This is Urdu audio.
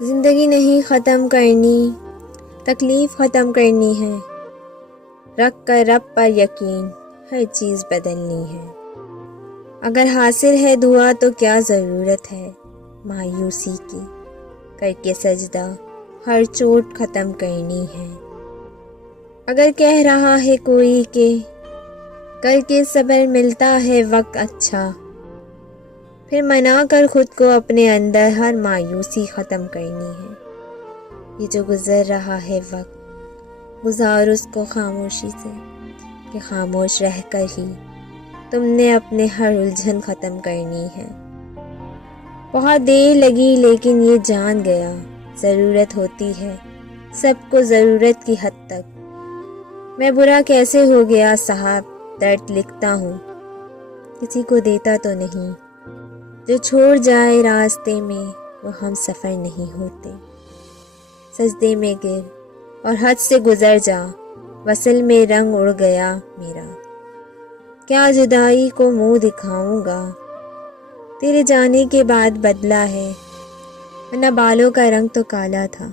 زندگی نہیں ختم کرنی، تکلیف ختم کرنی ہے، رکھ کر رب پر یقین ہر چیز بدلنی ہے۔ اگر حاصل ہے دعا تو کیا ضرورت ہے مایوسی کی، کر کے سجدہ ہر چوٹ ختم کرنی ہے۔ اگر کہہ رہا ہے کوئی کہ کر کے صبر ملتا ہے وقت اچھا، پھر منا کر خود کو اپنے اندر ہر مایوسی ختم کرنی ہے۔ یہ جو گزر رہا ہے وقت، گزار اس کو خاموشی سے، کہ خاموش رہ کر ہی تم نے اپنے ہر الجھن ختم کرنی ہے۔ بہت دیر لگی لیکن یہ جان گیا، ضرورت ہوتی ہے سب کو ضرورت کی حد تک۔ میں برا کیسے ہو گیا صاحب، درد لکھتا ہوں کسی کو دیتا تو نہیں، جو چھوڑ جائے راستے میں وہ ہم سفر نہیں ہوتے۔ سجدے میں گر اور حد سے گزر جا، وصل میں رنگ اڑ گیا میرا، کیا جدائی کو منہ دکھاؤں گا، تیرے جانے کے بعد بدلا ہے، ورنہ بالوں کا رنگ تو کالا تھا۔